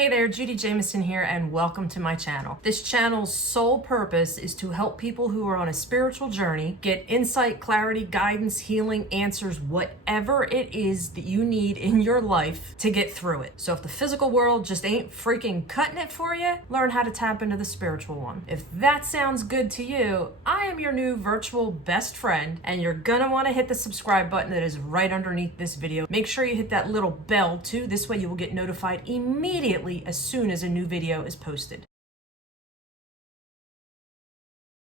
Hey there, Judi Jamieson here, and welcome to my channel. This channel's sole purpose is to help people who are on a spiritual journey get insight, clarity, guidance, healing, answers, whatever it is that you need in your life to get through it. So if the physical world just ain't freaking cutting it for you, learn how to tap into the spiritual one. If that sounds good to you, I am your new virtual best friend, and you're gonna want to hit the subscribe button that is right underneath this video. Make sure you hit that little bell too. This way you will get notified immediately as soon as a new video is posted.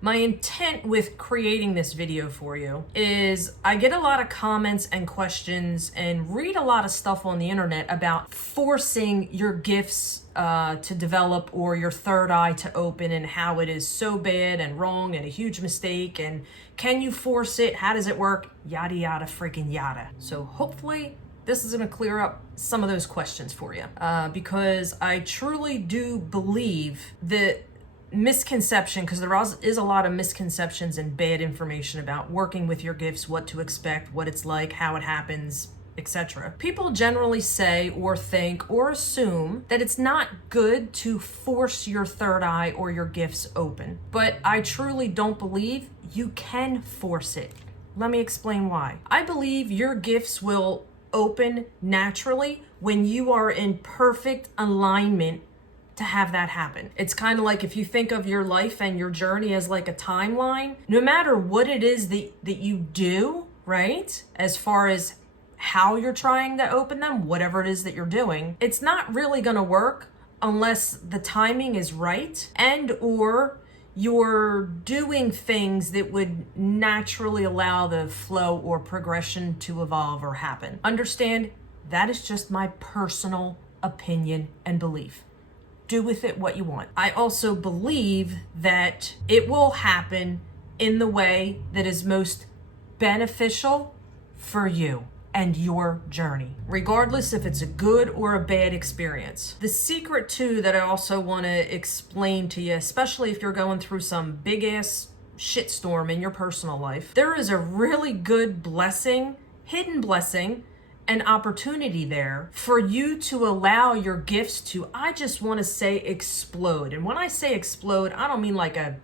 My intent with creating this video for you is I get a lot of comments and questions and read a lot of stuff on the internet about forcing your gifts to develop or your third eye to open, and how it is so bad and wrong and a huge mistake, and can you force it? How does it work? Yada yada freaking yada. So hopefully this is going to clear up some of those questions for you, because I truly do believe that misconception, because there is a lot of misconceptions and bad information about working with your gifts, what to expect, what it's like, how it happens, etc. People generally say or think or assume that it's not good to force your third eye or your gifts open. But I truly don't believe you can force it. Let me explain why. I believe your gifts will open naturally when you are in perfect alignment to have that happen. It's kind of like if you think of your life and your journey as like a timeline, no matter what it is that you do, right? As far as how you're trying to open them, whatever it is that you're doing, it's not really going to work unless the timing is right, and or you're doing things that would naturally allow the flow or progression to evolve or happen. Understand, that is just my personal opinion and belief. Do with it what you want. I also believe that it will happen in the way that is most beneficial for you and your journey, regardless if it's a good or a bad experience. The secret too that I also want to explain to you, especially if you're going through some big ass shitstorm in your personal life, there is a really good blessing, hidden blessing, an opportunity there for you to allow your gifts to, I just want to say, explode. And when I say explode, I don't mean like a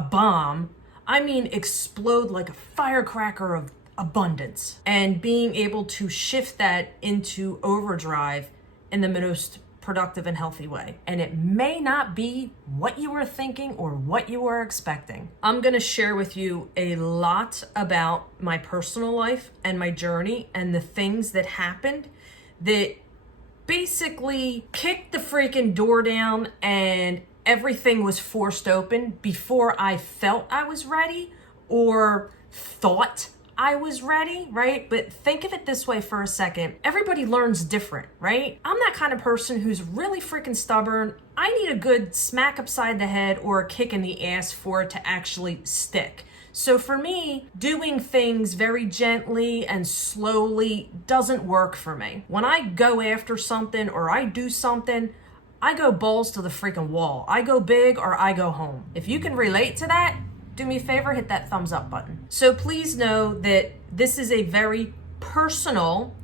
bomb. I mean explode like a firecracker of abundance, and being able to shift that into overdrive in the most productive and healthy way. And it may not be what you were thinking or what you were expecting. I'm going to share with you a lot about my personal life and my journey and the things that happened that basically kicked the freaking door down and everything was forced open before I felt I was ready or thought I was ready, right? But think of it this way for a second. Everybody learns different, right? I'm that kind of person who's really freaking stubborn. I need a good smack upside the head or a kick in the ass for it to actually stick. So for me, doing things very gently and slowly doesn't work for me. When I go after something or I do something, I go balls to the freaking wall. I go big or I go home. If you can relate to that, do me a favor, hit that thumbs up button. So please know that this is a very personal,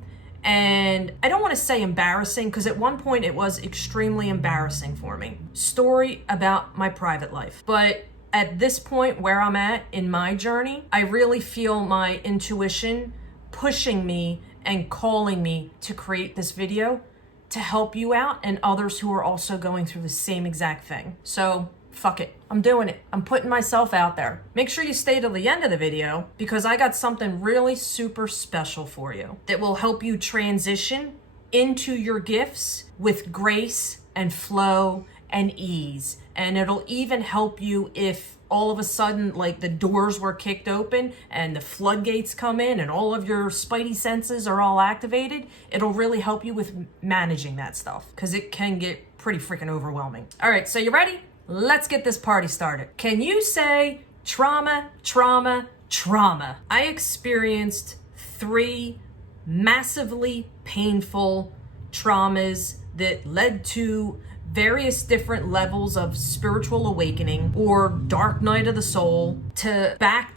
and I don't want to say embarrassing, because at one point it was extremely embarrassing for me, story about my private life. But at this point where I'm at in my journey, I really feel my intuition pushing me and calling me to create this video to help you out and others who are also going through the same exact thing. So fuck it. I'm doing it. I'm putting myself out there. Make sure you stay till the end of the video, because I got something really super special for you that will help you transition into your gifts with grace and flow and ease. And it'll even help you if all of a sudden, like, the doors were kicked open and the floodgates come in and all of your spidey senses are all activated. It'll really help you with managing that stuff, because it can get pretty freaking overwhelming. All right, so you ready? Let's get this party started. Can you say trauma, trauma, trauma? I experienced 3 massively painful traumas that led to various different levels of spiritual awakening or dark night of the soul, to back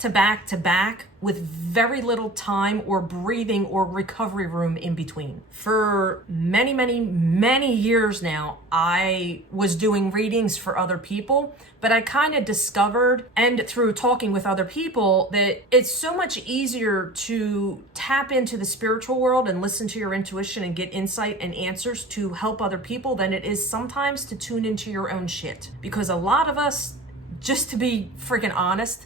with very little time or breathing or recovery room in between. For many, many, many years now, I was doing readings for other people, but I kind of discovered, and through talking with other people, that it's so much easier to tap into the spiritual world and listen to your intuition and get insight and answers to help other people than it is sometimes to tune into your own shit. Because a lot of us, just to be freaking honest,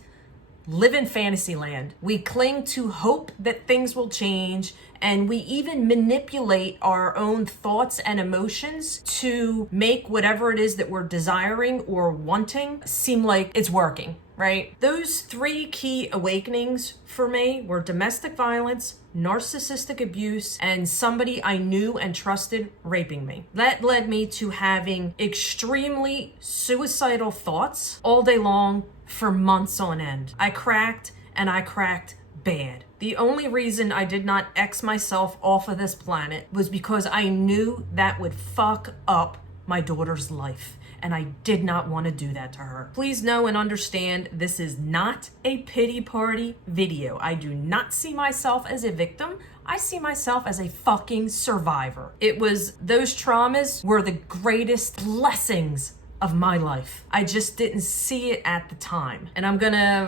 live in fantasy land. We cling to hope that things will change, and we even manipulate our own thoughts and emotions to make whatever it is that we're desiring or wanting seem like it's working, right? Those 3 key awakenings for me were domestic violence, narcissistic abuse, and somebody I knew and trusted raping me. That led me to having extremely suicidal thoughts all day long for months on end. I cracked, and I cracked bad. The only reason I did not X myself off of this planet was because I knew that would fuck up my daughter's life, and I did not want to do that to her. Please know and understand, this is not a pity party video. I do not see myself as a victim. I see myself as a fucking survivor. Those traumas were the greatest blessings of my life. I just didn't see it at the time. And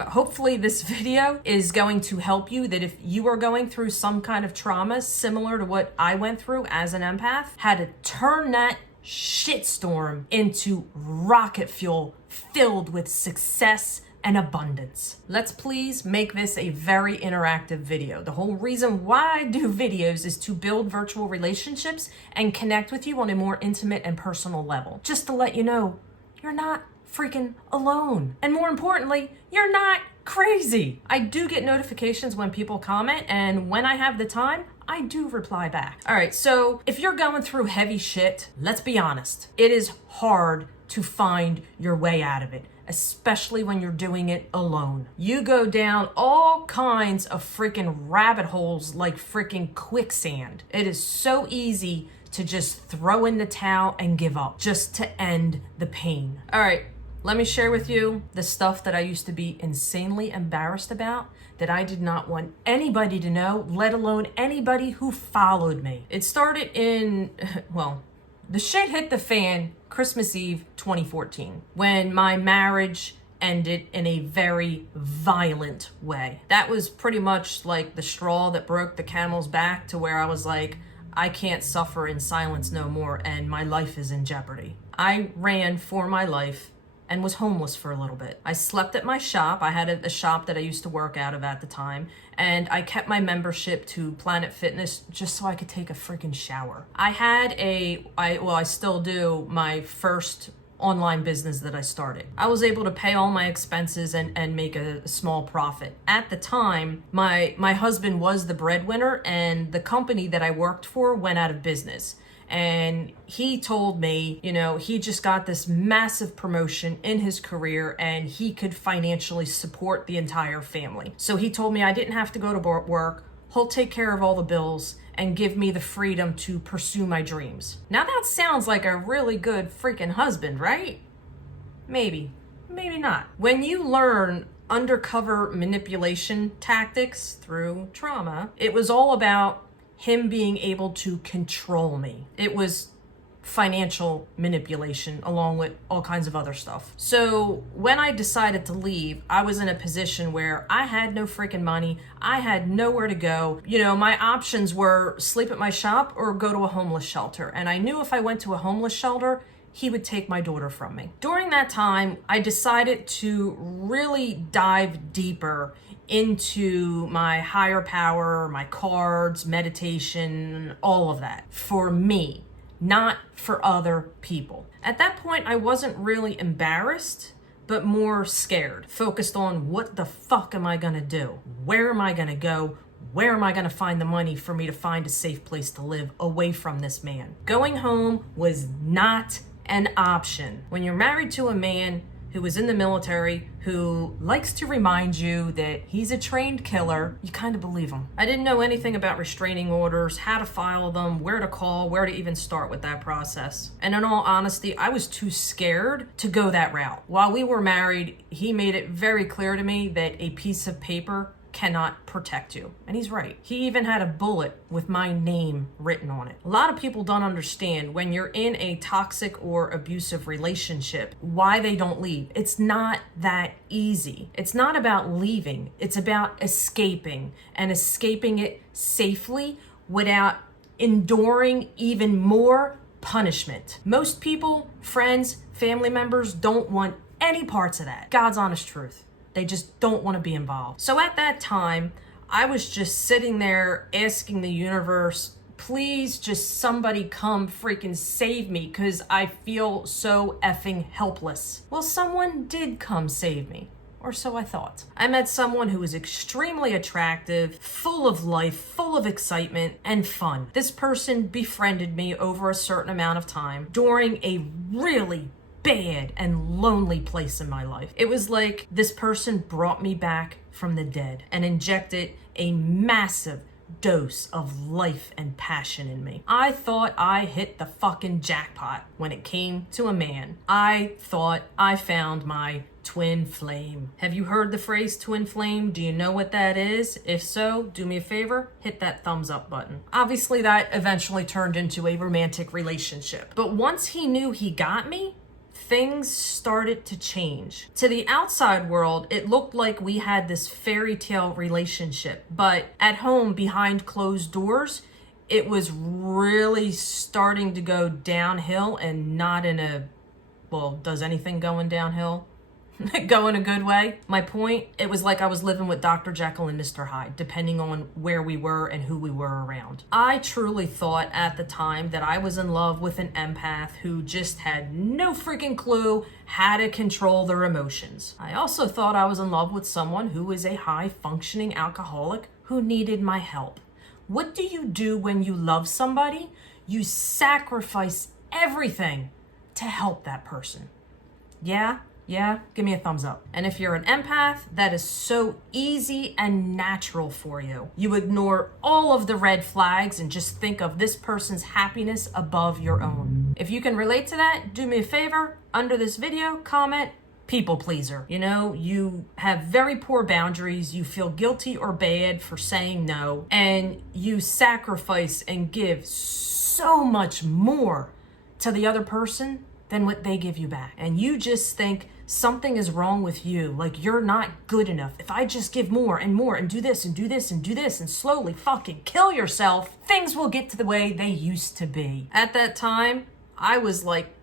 hopefully this video is going to help you, that if you are going through some kind of trauma similar to what I went through as an empath, how to turn that shitstorm into rocket fuel filled with success and abundance. Let's please make this a very interactive video. The whole reason why I do videos is to build virtual relationships and connect with you on a more intimate and personal level. Just to let you know, you're not freaking alone. And more importantly, you're not crazy. I do get notifications when people comment, and when I have the time, I do reply back. All right, so if you're going through heavy shit, let's be honest, it is hard to find your way out of it, especially when you're doing it alone. You go down all kinds of freaking rabbit holes like freaking quicksand. It is so easy to just throw in the towel and give up just to end the pain. All right, let me share with you the stuff that I used to be insanely embarrassed about, that I did not want anybody to know, let alone anybody who followed me. It started the shit hit the fan Christmas Eve 2014, when my marriage ended in a very violent way. That was pretty much like the straw that broke the camel's back, to where I was like, I can't suffer in silence no more, and my life is in jeopardy. I ran for my life and was homeless for a little bit. I slept at my shop. I had a shop that I used to work out of at the time, and I kept my membership to Planet Fitness just so I could take a freaking shower. I still do, my first online business that I started. I was able to pay all my expenses and make a small profit. At the time, my husband was the breadwinner, and the company that I worked for went out of business. And he told me, he just got this massive promotion in his career and he could financially support the entire family. So he told me I didn't have to go to work. He'll take care of all the bills and give me the freedom to pursue my dreams. Now that sounds like a really good freaking husband, right? Maybe, maybe not. When you learn undercover manipulation tactics through trauma, it was all about him being able to control me. It was financial manipulation along with all kinds of other stuff. So when I decided to leave, I was in a position where I had no freaking money. I had nowhere to go. My options were sleep at my shop or go to a homeless shelter. And I knew if I went to a homeless shelter, he would take my daughter from me. During that time, I decided to really dive deeper into my higher power, my cards, meditation, all of that, for me, not for other people. At that point, I wasn't really embarrassed, but more scared, focused on what the fuck am I gonna do? Where am I gonna go? Where am I gonna find the money for me to find a safe place to live away from this man? Going home was not an option. When you're married to a man who was in the military, who likes to remind you that he's a trained killer, you kind of believe him. I didn't know anything about restraining orders, how to file them, where to call, where to even start with that process. And in all honesty, I was too scared to go that route. While we were married, he made it very clear to me that a piece of paper cannot protect you. And he's right. He even had a bullet with my name written on it. A lot of people don't understand when you're in a toxic or abusive relationship, why they don't leave. It's not that easy. It's not about leaving. It's about escaping, and escaping it safely without enduring even more punishment. Most people, friends, family members don't want any parts of that. God's honest truth. They just don't want to be involved. So at that time, I was just sitting there asking the universe, please just somebody come freaking save me, because I feel so effing helpless. Well, someone did come save me. Or so I thought. I met someone who was extremely attractive, full of life, full of excitement and fun. This person befriended me over a certain amount of time during a really bad and lonely place in my life. It was like this person brought me back from the dead and injected a massive dose of life and passion in me. I thought I hit the fucking jackpot when it came to a man. I thought I found my twin flame. Have you heard the phrase twin flame? Do you know what that is? If so, do me a favor, hit that thumbs up button. Obviously, that eventually turned into a romantic relationship. But once he knew he got me, things started to change. To the outside world, it looked like we had this fairy tale relationship, but at home, behind closed doors, it was really starting to go downhill, and not in a, well, does anything going downhill? Go in a good way. My point, it was like I was living with Dr. Jekyll and Mr. Hyde, depending on where we were and who we were around. I truly thought at the time that I was in love with an empath who just had no freaking clue how to control their emotions. I also thought I was in love with someone who was a high-functioning alcoholic who needed my help. What do you do when you love somebody? You sacrifice everything to help that person. Yeah, give me a thumbs up. And if you're an empath, that is so easy and natural for you. You ignore all of the red flags and just think of this person's happiness above your own. If you can relate to that, do me a favor, under this video, comment, people pleaser. You know, you have very poor boundaries, you feel guilty or bad for saying no, and you sacrifice and give so much more to the other person than what they give you back. And you just think something is wrong with you, like you're not good enough. If I just give more and more and do this and do this and do this and slowly fucking kill yourself, things will get to the way they used to be. At that time, I was like,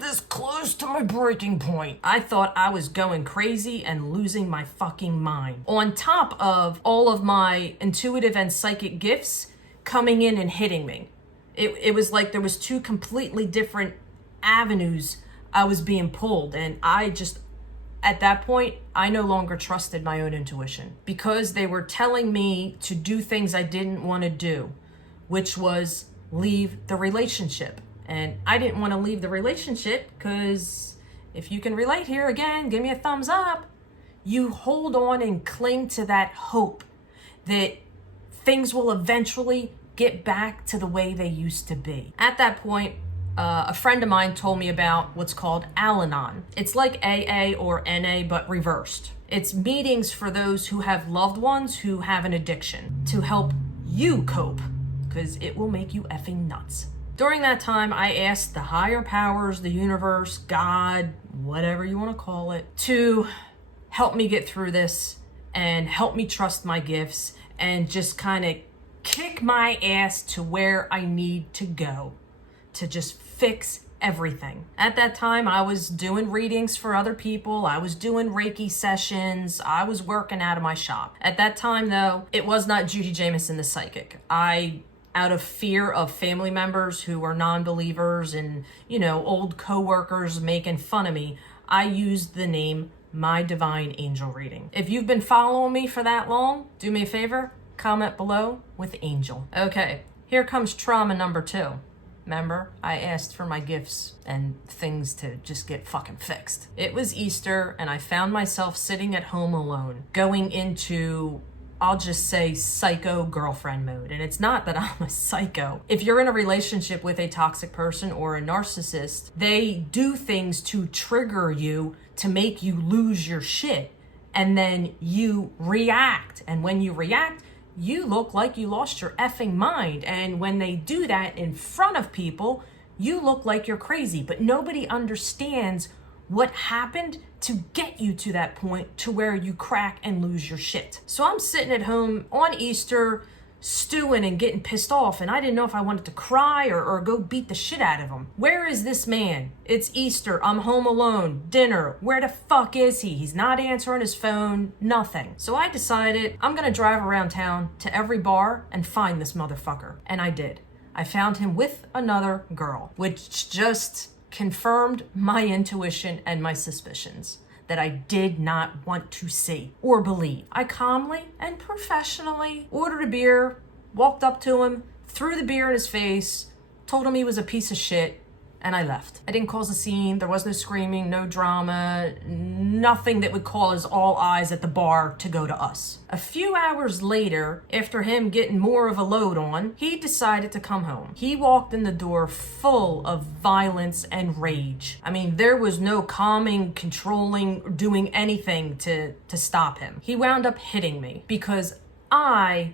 this close to my breaking point. I thought I was going crazy and losing my fucking mind. On top of all of my intuitive and psychic gifts coming in and hitting me. It was like there was two completely different avenues I was being pulled, and I just, at that point, I no longer trusted my own intuition, because they were telling me to do things I didn't want to do, which was leave the relationship. And I didn't want to leave the relationship because, if you can relate here, again, give me a thumbs up. You hold on and cling to that hope that things will eventually get back to the way they used to be. At that point, a friend of mine told me about what's called Al-Anon. It's like AA or NA, but reversed. It's meetings for those who have loved ones who have an addiction, to help you cope, because it will make you effing nuts. During that time, I asked the higher powers, the universe, God, whatever you want to call it, to help me get through this and help me trust my gifts and just kind of kick my ass to where I need to go to just fix everything. At that time, I was doing readings for other people. I was doing Reiki sessions. I was working out of my shop. At that time, though, it was not Judi Jamieson the psychic. Out of fear of family members who were non-believers and, old coworkers making fun of me, I used the name My Divine Angel Reading. If you've been following me for that long, do me a favor, comment below with Angel. Okay, here comes trauma number 2. Remember, I asked for my gifts and things to just get fucking fixed. It was Easter, and I found myself sitting at home alone, going into, I'll just say, psycho girlfriend mode. And it's not that I'm a psycho. If you're in a relationship with a toxic person or a narcissist, they do things to trigger you to make you lose your shit. and then you react. And when you react, you look like you lost your effing mind. And when they do that in front of people, you look like you're crazy. But nobody understands what happened to get you to that point to where you crack and lose your shit. So I'm sitting at home on Easter, stewing and getting pissed off, and I didn't know if I wanted to cry or go beat the shit out of him. Where is this man? It's Easter, I'm home alone, dinner, where the fuck is he? He's not answering his phone, nothing. So I decided I'm gonna drive around town to every bar and find this motherfucker. And I did. I found him with another girl, which just confirmed my intuition and my suspicions that I did not want to see or believe. I calmly and professionally ordered a beer, walked up to him, threw the beer in his face, told him he was a piece of shit, and I left. I didn't cause a scene. There was no screaming, no drama, nothing that would cause all eyes at the bar to go to us. A few hours later, after him getting more of a load on, he decided to come home. He walked in the door full of violence and rage. I mean, there was no calming, controlling, doing anything to stop him. He wound up hitting me because I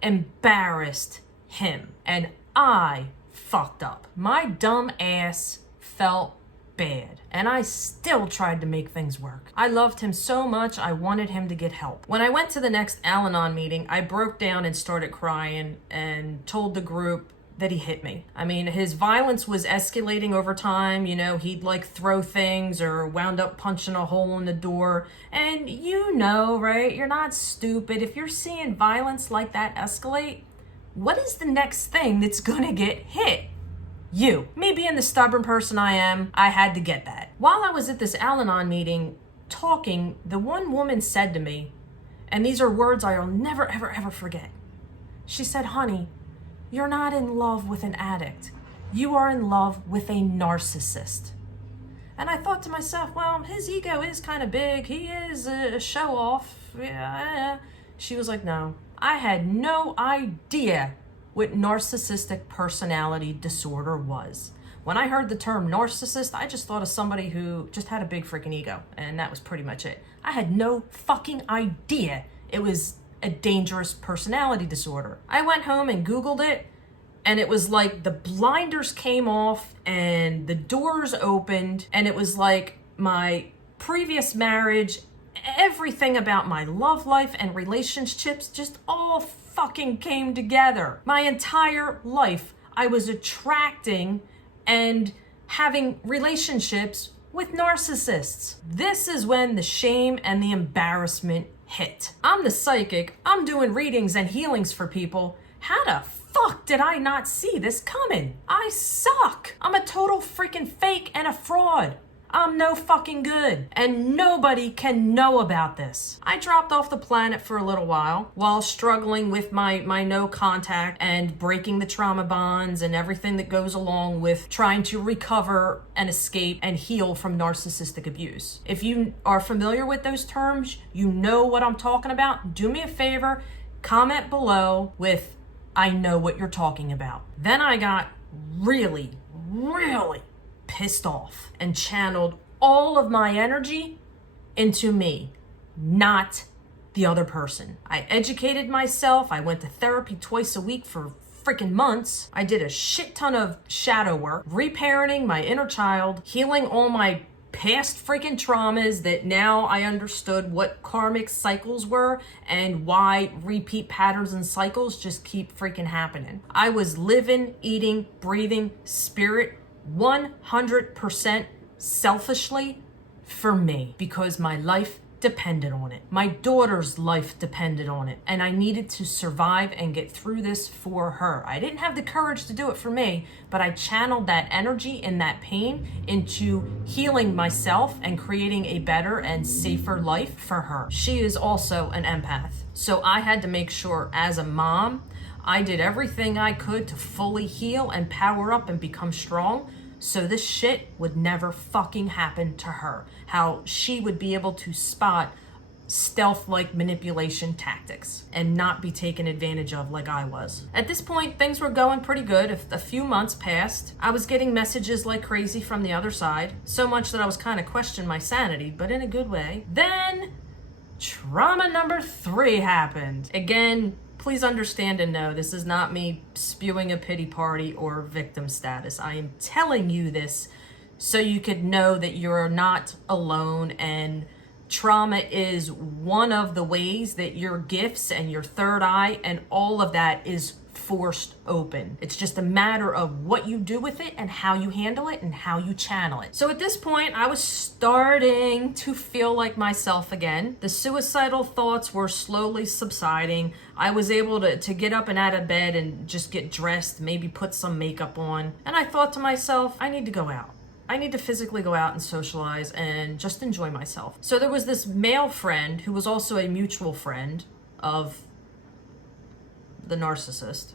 embarrassed him and I fucked up. My dumb ass felt bad, and I still tried to make things work. I loved him so much, I wanted him to get help. When I went to the next Al-Anon meeting, I broke down and started crying and told the group that he hit me. I mean, his violence was escalating over time. You know, he'd like throw things or wound up punching a hole in the door. And you know, right? You're not stupid. If you're seeing violence like that escalate, what is the next thing that's gonna get hit? You. Me being the stubborn person I am, I had to get that. While I was at this Al-Anon meeting talking, the one woman said to me, and these are words I'll never, ever, ever forget. She said, "Honey, you're not in love with an addict. You are in love with a narcissist." And I thought to myself, well, his ego is kind of big. He is a show-off. Yeah. She was like, no. I had no idea what narcissistic personality disorder was. When I heard the term narcissist, I just thought of somebody who just had a big freaking ego, and that was pretty much it. I had no fucking idea it was a dangerous personality disorder. I went home and Googled it, and it was like the blinders came off and the doors opened, and it was like my previous marriage, everything about my love life and relationships just all fucking came together. My entire life, I was attracting and having relationships with narcissists. This is when the shame and the embarrassment hit. I'm the psychic. I'm doing readings and healings for people. How the fuck did I not see this coming? I suck. I'm a total freaking fake and a fraud. I'm no fucking good, and nobody can know about this. I dropped off the planet for a little while struggling with my no contact and breaking the trauma bonds and everything that goes along with trying to recover and escape and heal from narcissistic abuse. If you are familiar with those terms, you know what I'm talking about. Do me a favor, comment below with "I know what you're talking about." Then I got really, really pissed off and channeled all of my energy into me, not the other person. I educated myself. I went to therapy twice a week for freaking months. I did a shit ton of shadow work, reparenting my inner child, healing all my past freaking traumas that now I understood what karmic cycles were and why repeat patterns and cycles just keep freaking happening. I was living, eating, breathing spirit 100% selfishly for me because my life depended on it. My daughter's life depended on it, and I needed to survive and get through this for her. I didn't have the courage to do it for me, but I channeled that energy and that pain into healing myself and creating a better and safer life for her. She is also an empath, so I had to make sure as a mom I did everything I could to fully heal and power up and become strong so this shit would never fucking happen to her. How she would be able to spot stealth-like manipulation tactics and not be taken advantage of like I was. At this point, things were going pretty good. A few months passed. I was getting messages like crazy from the other side, so much that I was kind of questioning my sanity, but in a good way. Then trauma number 3 happened. Again, please understand and know this is not me spewing a pity party or victim status. I am telling you this so you could know that you're not alone, and trauma is one of the ways that your gifts and your third eye and all of that is forced open. It's just a matter of what you do with it and how you handle it and how you channel it. So at this point, I was starting to feel like myself again. The suicidal thoughts were slowly subsiding. I was able to get up and out of bed and just get dressed, maybe put some makeup on. And I thought to myself, I need to go out. I need to physically go out and socialize and just enjoy myself. So there was this male friend who was also a mutual friend of the narcissist,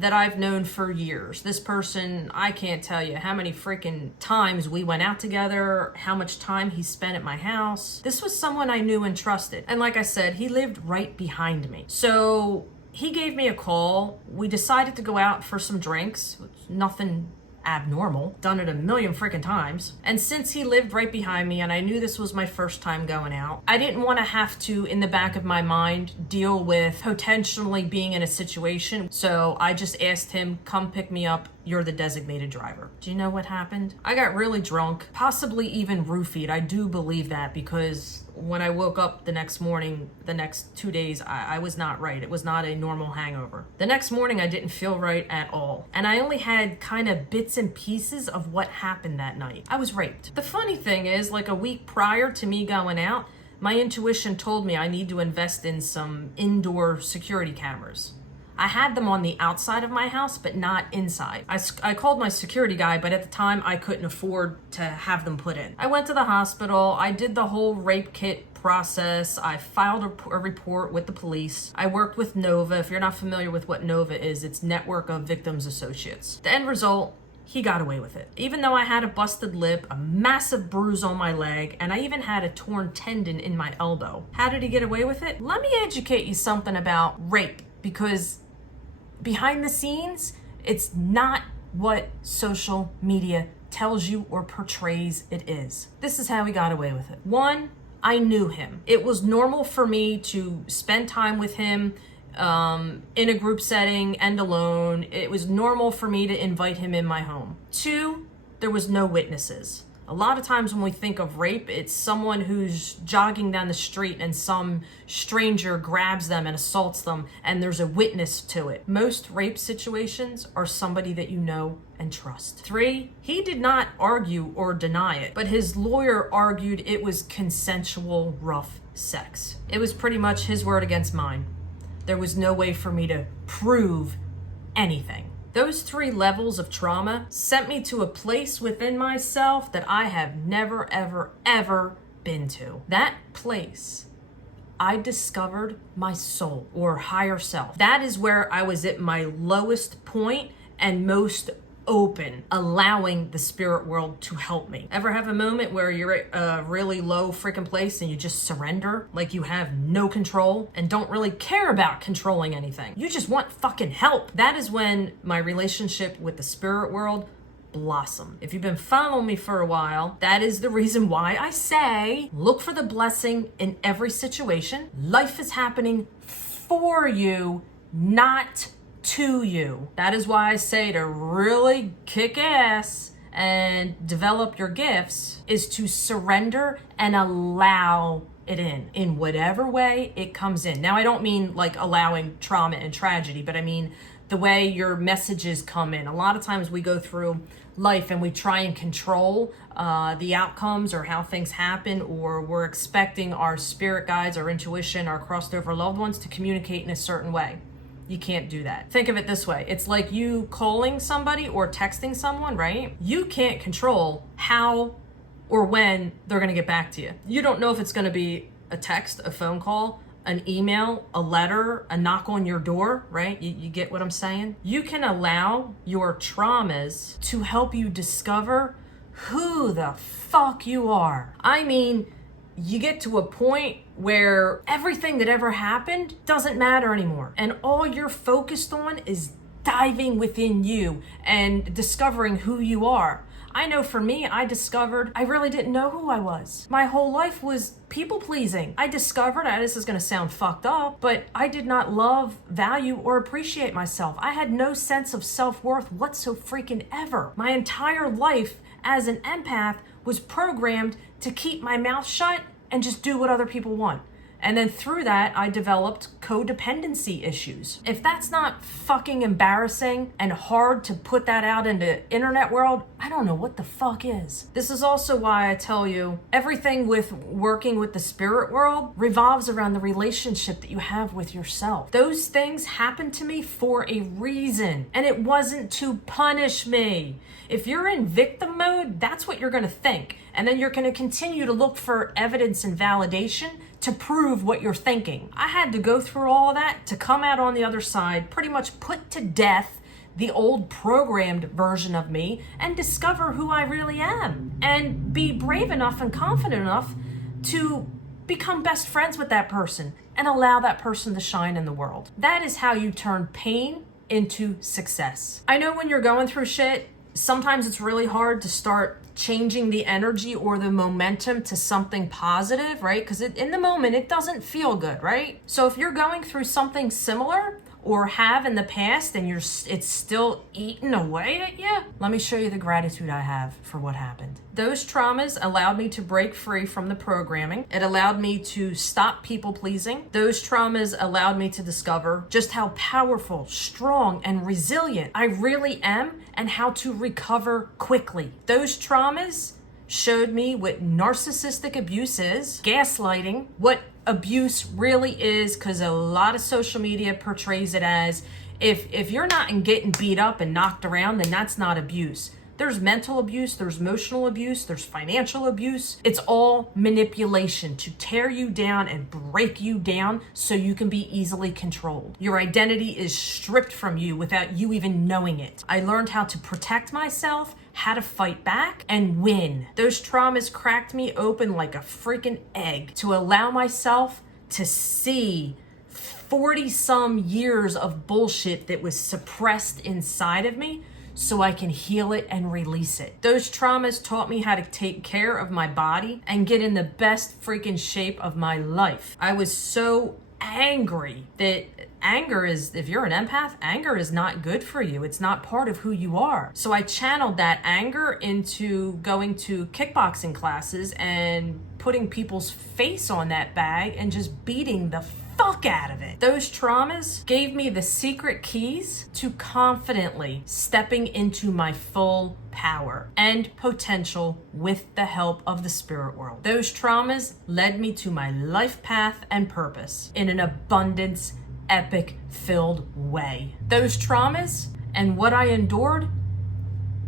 that I've known for years. This person, I can't tell you how many freaking times we went out together, how much time he spent at my house. This was someone I knew and trusted. And like I said, he lived right behind me. So he gave me a call. We decided to go out for some drinks. Nothing abnormal, done it a million freaking times. And since he lived right behind me and I knew this was my first time going out, I didn't want to have to, in the back of my mind, deal with potentially being in a situation. So I just asked him, come pick me up. You're the designated driver. Do you know what happened? I got really drunk, possibly even roofied. I do believe that, because when I woke up the next morning, the next 2 days, I was not right. It was not a normal hangover. The next morning, I didn't feel right at all. And I only had kind of bits and pieces of what happened that night. I was raped. The funny thing is, like a week prior to me going out, my intuition told me I need to invest in some indoor security cameras. I had them on the outside of my house, but not inside. I called my security guy, but at the time I couldn't afford to have them put in. I went to the hospital. I did the whole rape kit process. I filed a report with the police. I worked with Nova. If you're not familiar with what Nova is, it's Network of Victims Associates. The end result, he got away with it. Even though I had a busted lip, a massive bruise on my leg, and I even had a torn tendon in my elbow. How did he get away with it? Let me educate you something about rape, because behind the scenes, it's not what social media tells you or portrays it is. This is how he got away with it. 1, I knew him. It was normal for me to spend time with him in a group setting and alone. It was normal for me to invite him in my home. 2, there was no witnesses. A lot of times when we think of rape, it's someone who's jogging down the street and some stranger grabs them and assaults them, and there's a witness to it. Most rape situations are somebody that you know and trust. 3, he did not argue or deny it, but his lawyer argued it was consensual rough sex. It was pretty much his word against mine. There was no way for me to prove anything. Those 3 levels of trauma sent me to a place within myself that I have never, ever, ever been to. That place, I discovered my soul or higher self. That is where I was at my lowest point and most open, allowing the spirit world to help me. Ever have a moment where you're at a really low freaking place and you just surrender, like you have no control and don't really care about controlling anything? You just want fucking help. That is when my relationship with the spirit world blossomed. If you've been following me for a while, that is the reason why I say look for the blessing in every situation. Life is happening for you, not to you. That is why I say to really kick ass and develop your gifts is to surrender and allow it in whatever way it comes in. Now, I don't mean like allowing trauma and tragedy, but I mean the way your messages come in. A lot of times we go through life and we try and control the outcomes or how things happen, or we're expecting our spirit guides, our intuition, our crossed over loved ones to communicate in a certain way. You can't do that. Think of it this way. It's like you calling somebody or texting someone, right? You can't control how or when they're gonna get back to you. You don't know if it's gonna be a text, a phone call, an email, a letter, a knock on your door, right? You get what I'm saying? You can allow your traumas to help you discover who the fuck you are. I mean, you get to a point where everything that ever happened doesn't matter anymore. And all you're focused on is diving within you and discovering who you are. I know for me, I discovered I really didn't know who I was. My whole life was people pleasing. I discovered, this is going to sound fucked up, but I did not love, value, or appreciate myself. I had no sense of self-worth whatsoever freaking ever. My entire life as an empath was programmed to keep my mouth shut and just do what other people want. And then through that, I developed codependency issues. If that's not fucking embarrassing and hard to put that out in the internet world, I don't know what the fuck is. This is also why I tell you, everything with working with the spirit world revolves around the relationship that you have with yourself. Those things happened to me for a reason, and it wasn't to punish me. If you're in victim mode, that's what you're gonna think. And then you're gonna continue to look for evidence and validation to prove what you're thinking. I had to go through all of that to come out on the other side, pretty much put to death the old programmed version of me and discover who I really am and be brave enough and confident enough to become best friends with that person and allow that person to shine in the world. That is how you turn pain into success. I know when you're going through shit, sometimes it's really hard to start changing the energy or the momentum to something positive, right? Because in the moment, it doesn't feel good, right? So if you're going through something similar or have in the past and it's still eating away at you, let me show you the gratitude I have for what happened. Those traumas allowed me to break free from the programming. It allowed me to stop people pleasing. Those traumas allowed me to discover just how powerful, strong, and resilient I really am and how to recover quickly. Those traumas showed me what narcissistic abuse is, gaslighting, what abuse really is, because a lot of social media portrays it as if you're not getting beat up and knocked around, then that's not abuse. There's mental abuse, there's emotional abuse, there's financial abuse. It's all manipulation to tear you down and break you down so you can be easily controlled. Your identity is stripped from you without you even knowing it. I learned how to protect myself, how to fight back, and win. Those traumas cracked me open like a freaking egg to allow myself to see 40-some years of bullshit that was suppressed inside of me, so I can heal it and release it. Those traumas taught me how to take care of my body and get in the best freaking shape of my life. I was so angry that anger is, if you're an empath, anger is not good for you. It's not part of who you are. So I channeled that anger into going to kickboxing classes and putting people's face on that bag and just beating the fuck out of it. Those traumas gave me the secret keys to confidently stepping into my full power and potential with the help of the spirit world. Those traumas led me to my life path and purpose in an abundance, epic filled way. Those traumas and what I endured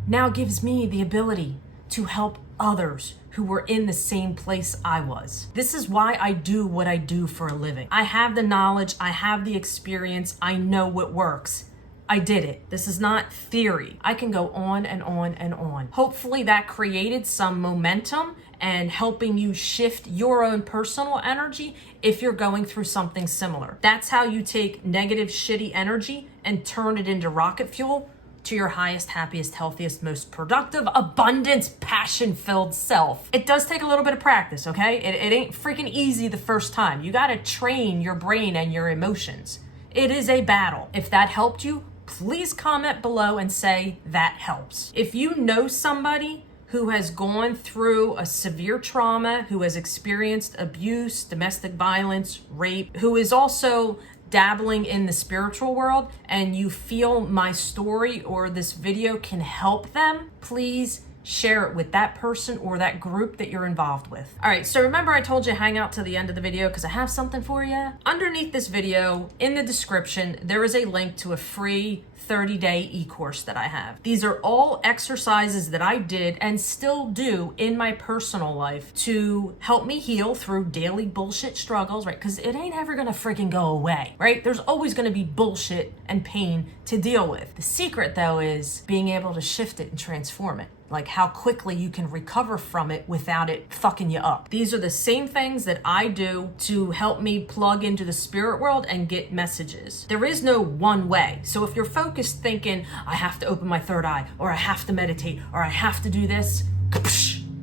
now gives me the ability to help others who were in the same place I was. This is why I do what I do for a living. I have the knowledge, I have the experience, I know what works. I did it. This is not theory. I can go on and on and on. Hopefully that created some momentum and helping you shift your own personal energy if you're going through something similar. That's how you take negative, shitty energy and turn it into rocket fuel to your highest, happiest, healthiest, most productive, abundance, passion-filled self. It does take a little bit of practice, okay? It ain't freaking easy the first time. You gotta train your brain and your emotions. It is a battle. If that helped you, please comment below and say that helps. If you know somebody who has gone through a severe trauma, who has experienced abuse, domestic violence, rape, who is also dabbling in the spiritual world, and you feel my story or this video can help them, please share it with that person or that group that you're involved with. All right, so remember I told you hang out to the end of the video because I have something for you? Underneath this video, in the description, there is a link to a free 30-day e-course that I have. These are all exercises that I did and still do in my personal life to help me heal through daily bullshit struggles, right? Because it ain't ever gonna freaking go away, right? There's always gonna be bullshit and pain to deal with. The secret though is being able to shift it and transform it. Like how quickly you can recover from it without it fucking you up. These are the same things that I do to help me plug into the spirit world and get messages. There is no one way. So if you're focused focused thinking, I have to open my third eye, or I have to meditate, or I have to do this,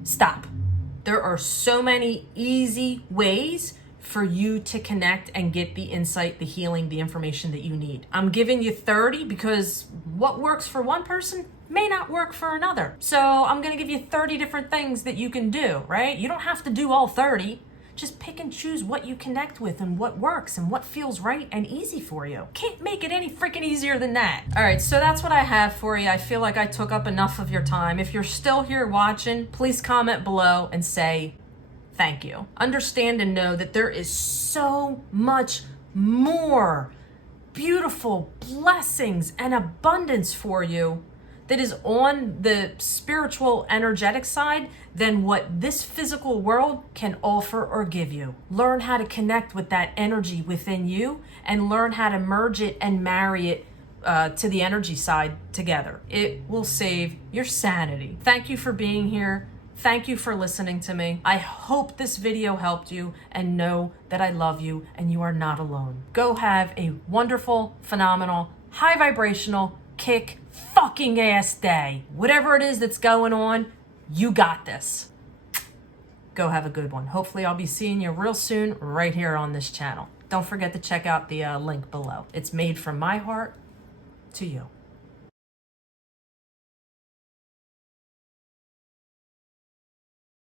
stop. There are so many easy ways for you to connect and get the insight, the healing, the information that you need. I'm giving you 30 because what works for one person may not work for another. So I'm gonna give you 30 different things that you can do, right? You don't have to do all 30. Just pick and choose what you connect with and what works and what feels right and easy for you. Can't make it any freaking easier than that. All right, so that's what I have for you. I feel like I took up enough of your time. If you're still here watching, please comment below and say thank you. Understand and know that there is so much more beautiful blessings and abundance for you that is on the spiritual, energetic side than what this physical world can offer or give you. Learn how to connect with that energy within you and learn how to merge it and marry it to the energy side together. It will save your sanity. Thank you for being here. Thank you for listening to me. I hope this video helped you, and know that I love you and you are not alone. Go have a wonderful, phenomenal, high vibrational, kick fucking ass day. Whatever it is that's going on, you got this. Go have a good one. Hopefully I'll be seeing you real soon right here on this channel. Don't forget to check out the link below. It's made from my heart to you.